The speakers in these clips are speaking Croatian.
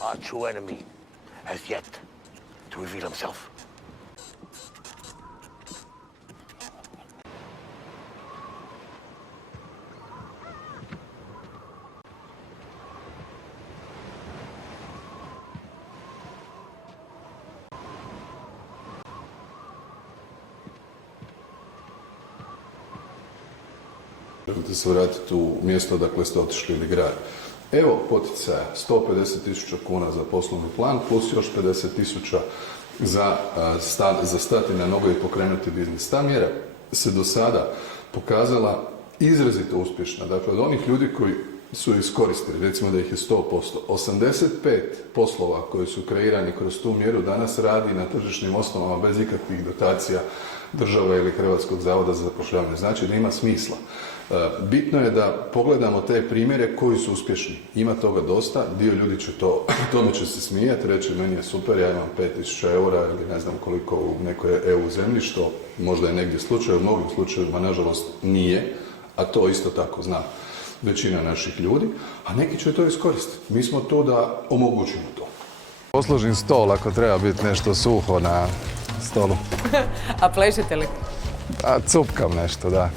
Our true enemy has yet to reveal himself. Želite se vratiti u mjesto dakle ste otišli ili grad. Evo poticaja, 150.000 kuna za poslovni plan plus još 50.000 za stati na noge i pokrenuti biznis. Ta mjera se do sada pokazala izrazito uspješna. Dakle, od onih ljudi koji su iskoristili, recimo da ih je 100%, 85 poslova koji su kreirani kroz tu mjeru danas radi na tržišnim osnovama bez ikakvih dotacija države ili Hrvatskog zavoda za zapošljavanje. Znači da ima smisla. Bitno je da pogledamo te primjere koji su uspješni. Ima toga dosta, dio ljudi će tome će se smijati, reći meni je super, ja imam 5.000 eura ili ne znam koliko u nekoj EU zemlji, što možda je negdje slučaj, u mnogim slučajevima nažalost nije, a to isto tako zna većina naših ljudi, a neki će to iskoristiti. Mi smo tu da omogućimo to. Poslužim stol ako treba biti nešto suho na stolu. A plešete li? A cupkam nešto, da.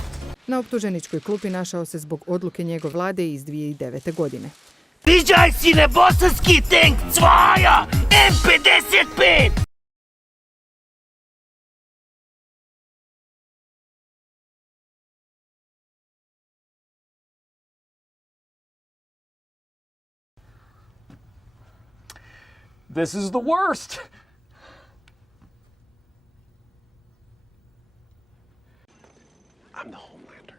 Na optuženičkoj klupi našao se zbog odluke njegove vlade iz 2009. godine. Viđaj sine, bosanski tank Cvaja M55! This is the worst. I'm the Homelander.